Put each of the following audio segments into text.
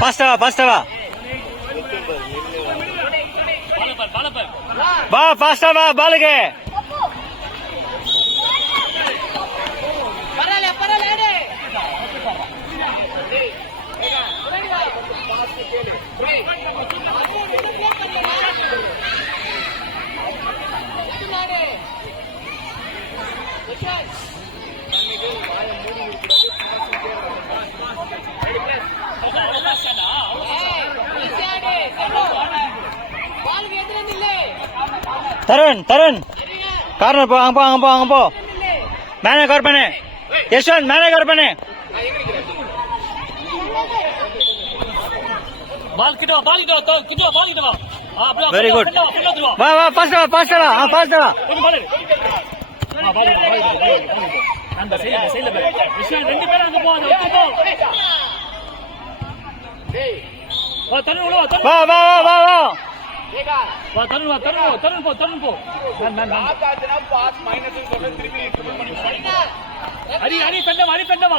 Fast बा fast बा बाल के तरुण कार्नर पो मैंने कर पने यशवंत मैंने कर पने वेरी गुड वाह फास्ट तरुण पो हरी कंडवा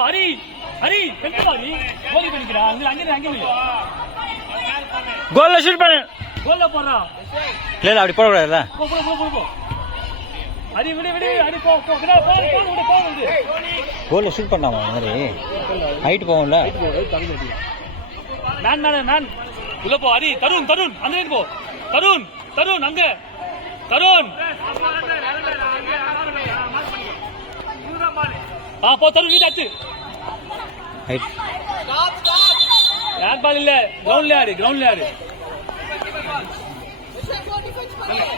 गोल शूट பண்ணு கோல்ல போறா இல்ல அப்படி போட கூடாதுல போ ஹரி விடு ஹரி போ கோல்ல ஷூட் பண்ணாமா மாதிரி ஹைட் போகும்ல மேன் உள்ள போ ஹரி தருண் அங்க போ தருண் அங்க தருண் போ தருண் நீ தட்டு ஹைட் यार बाल ले ग्राउंड ले आ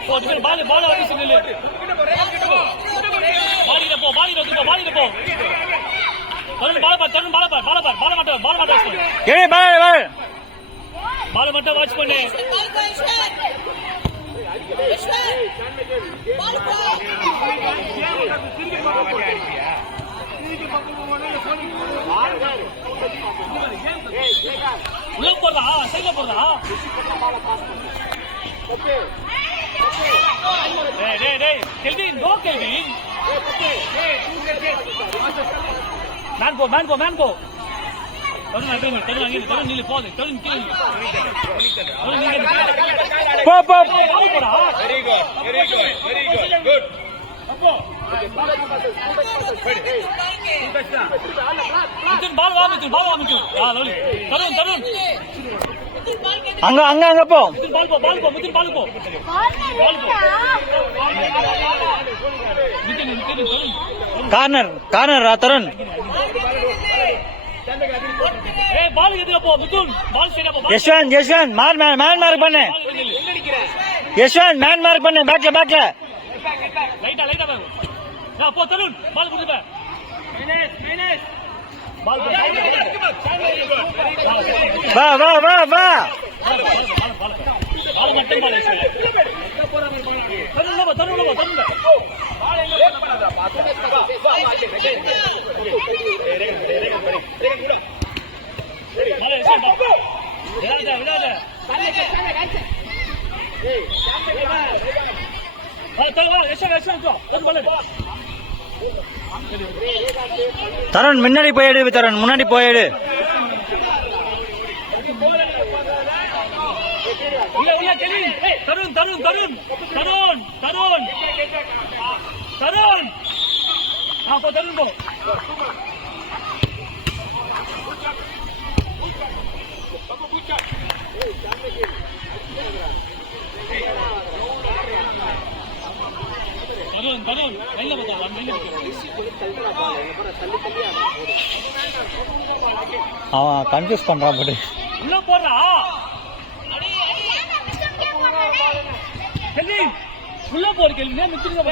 ओ फिर बाल वाली से ले बाली रे पो तरुण बाल मत केड़े बाल मत वाच பண்ணு உள்ள போறா சைடுல போறா டேய் கெல்வின் கோ கெல்வின் மேன் கோ தருண் அங்க நீல போடு தருண் கீழ தருண் நீங்க போ போடா வெரி குட் அப்போ மிதுன் பால் வா மிதுன் தருண் அங்க போ மிதுன் பால் போ கார்னர் தருண் ஏய் பால் எதுல போ மிதுன் பால் சரியா போ यशवंत मैन मार्क பண்ணு यशवंत मैन मार्क பண்ணு பேக்ல லைட்டா போ போ தருண் பால் குடுங்க மைனஸ் பால் வா பால் மட்டும் பால் தருண் பால் எங்க பண்ணாத தருண் முன்னாடி போயிடு தருண் முன்னாடி போயிடு தருண் அவன் கன்ஃபியூஸ் பண்றான் போட்டு உள்ள போறா உள்ள போற கேள்வி திரும்ப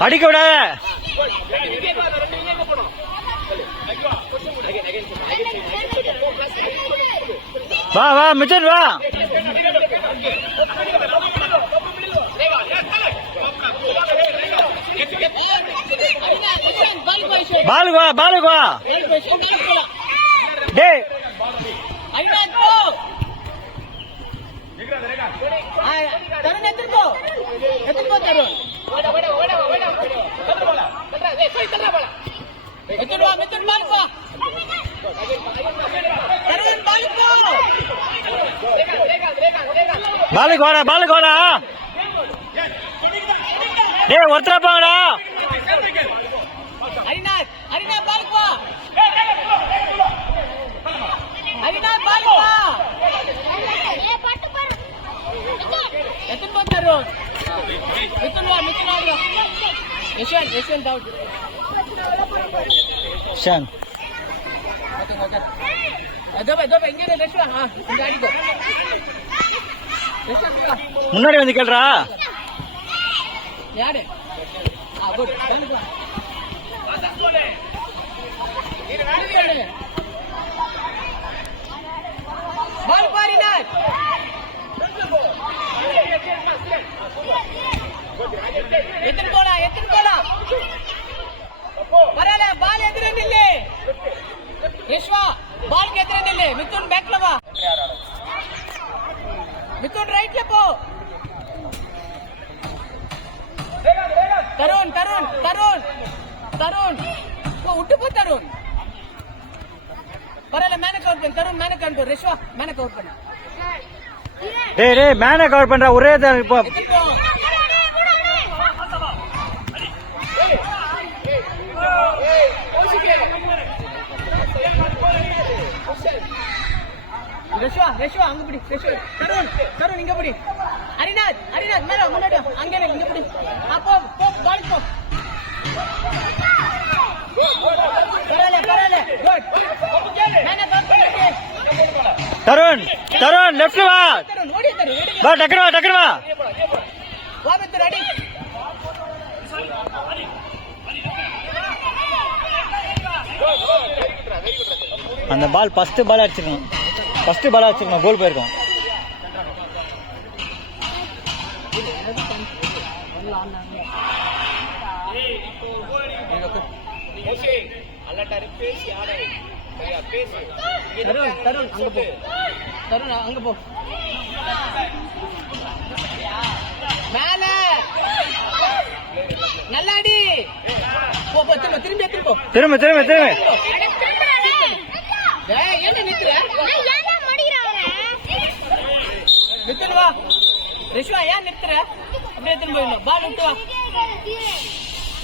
அடிக்க விடாத வா வா மிச்சன் வா. பாலுக்கு வா பாலுக்கு வா. டேய் தருண் எத்திருப்போ தருண் மித்துன் பாலுப்பா தருண் பாலுப்பா பாலுக்கு வாடா பாலுக்கு வாடா. டேய் ஒருத்தர போங்கடா. ஹரிநாத் ஹரிநாத் பாலுப்பா ஹரிநாத் பாலுப்பா எத்தனை பால் தருண் மித்துன் வா யஷ்வந்த் அவுட் ஷான் அதோ இங்க ரஷ்வா இங்க அடிக்கோ ரஷ்வா முன்னாடி வந்து கேளுடா. யாரு குட் பால் பாரினாத் எத்தனை போடா பரவாயில்ல பால் எதிரே நில்லு யஷ்வா பால் எதிரே நில்லு மித்துன் பேக்ல வா மித்துன் ரைட்ல போ தருண் விட்டு போ தருண் பரவாயில்ல மேன கவர் பண்ணு தருண் மேன கவர் பண்ணு யஷ்வா மேன கவர் பண்ணு டேய் மேன கவர் பண்ற ஒரே தான் இப்போ. ரஷ்வா அங்க பிடி தருண் இங்க பிடி ஹரிநாத் மேல முன்னாடி அங்க இங்க பிடி அப்போ பால் போ பரவாயில்ல குட் மேன பால் பண்ணு தருண் லெஃப்ட் வா. தருண் ஓடி வா டக்கர் வா. வா மித்து ரெடி அந்த பால் ஃபர்ஸ்ட் பால் அடிச்சிருக்கணும் கோல் போயிருக்கும். தருண் அங்க போ மேல நல்லாடி போ திரும்ப என்ன நித்துற நித்துன் வா ரிஷ்வா ஏன் நித்துற அப்படியே திரும்ப போயிடணும் பால் விட்டு வா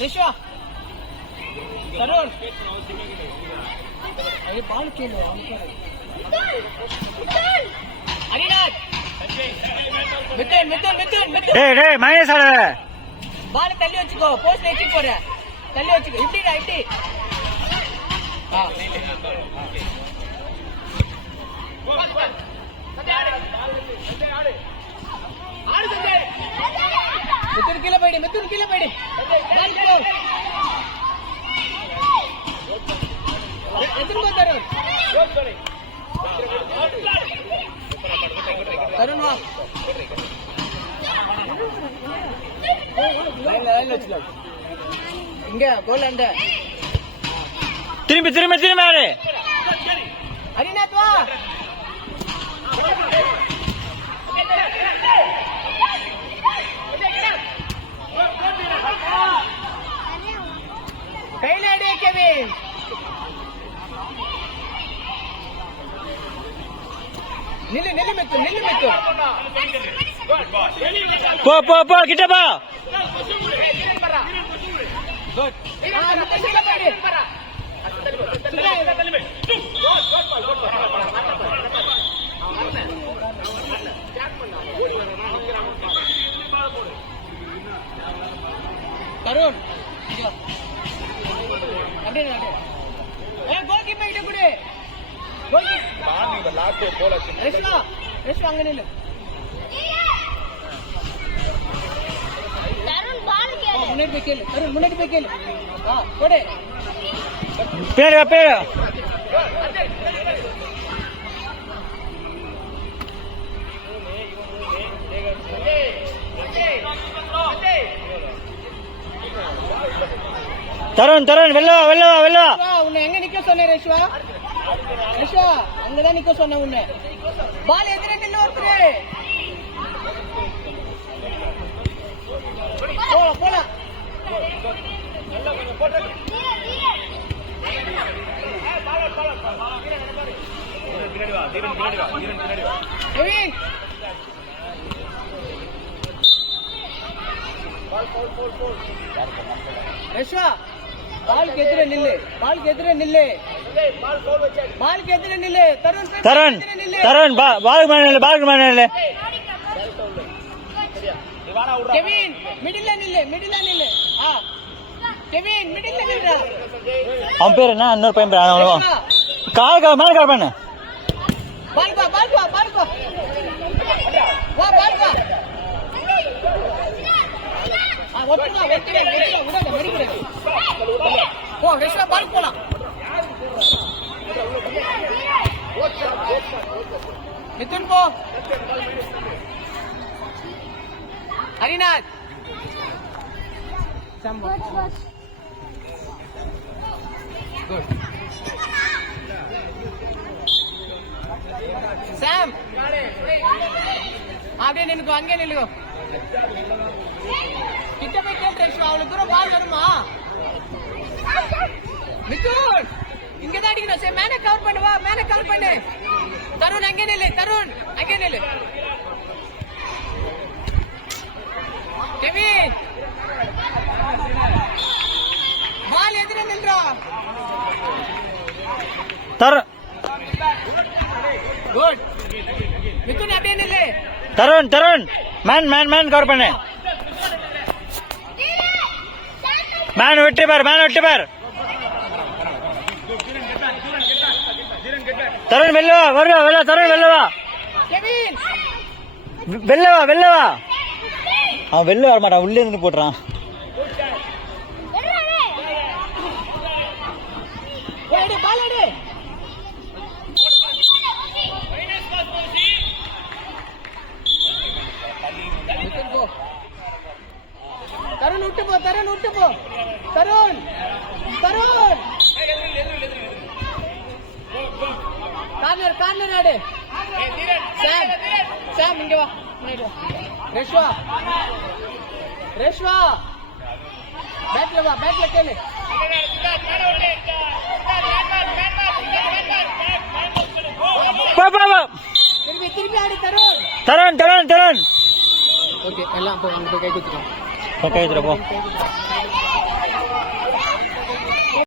ரிஷ்வா தருண் ஐயோ பால் கேளு ஹரிநாத் மித்துன் டேய் மைனஸ் ஆடாத. பால் தள்ளி வச்சுக்கோ போஸ்ட் வச்சு போற தள்ளி வச்சுக்கோ இப்படி மித்துன் கீழே போயிடு எத்தனை தருண் தருண் வா இங்க கோல் அண்ட திரும்ப ஆடு. ஹரிநாத் வா கையில அடி கெவின் நில்லு மித்து போ கிட்ட போ. தருண் அப்படியே கோல் கீப்பர் கிட்ட கொடு கோல் கீப்பர் லாஸ்ட் போல ரஷ்வா அங்க நில்லு முன்னாடி போய் கேளு தருண் முன்னாடி போய் கேளு போடு பேரு தருண் வெளில வா உன்னை எங்க நிக்க சொன்னேன் ரேஷ்வா? ரேஷ்வா அங்கதான் நிக்க சொன்ன உன்னை. பால் எதிரே நில்லு ஒருத்தரு. போலாம் ரேஷ்வா பாலுக்கு எதிரே நில்லு. தருண் பாலுக்கு மேல நில்லு. கெவின் மிடில்ல நில்லு. கெவின் மிடில்ல நில்றா. அவன் பேர் என்ன? இன்னொரு பையன் பேர் அவ்வளவா. கால் மேல கால் பண்ணு. பால் வா. வா பால் வா. ஒட்டுமா வெட்டிவே விடாத மடிக்கிறேன். போ ரேஷ்வா பால் போலாம். மிதுன் போ. ஹரிநாத் குட். சாம் அப்படியே நின்னுக்கோ, அங்கே நில்லுக்கோ. கிட்ட போய் கேட்டு ரேஷ்மா, அவ்வளவு தூரம் பால் வருமா? மிதுன் இங்கதான் அடிக்கணும். சரி மேல கவர் பண்ணு. வா மேல கவர் பண்ணு. தருண் அங்கே நில்லு. கெவின் பால் எதிரே நின்றா. குட். மிதுன் அப்படியே நில்லு. தருண் மேன் கவர் பண்ணு. மேன் விட்டு பார். தருண் வெளில வா. தருண் வெளில வா. கெவின் வெளில வா. அவன் வெளில வர மாட்டான், உள்ளே இருந்து போட்டுறான். பால் எடு. தருண் விட்டு போ. தருண் கார்னர் ஆடு. சாம் இங்க வா. ரேஷ்வா பேட்ல கேளு. திருப்பி ஆடு தருண். தருண் ஓகே எல்லாம் கை குத்துறோம். போ.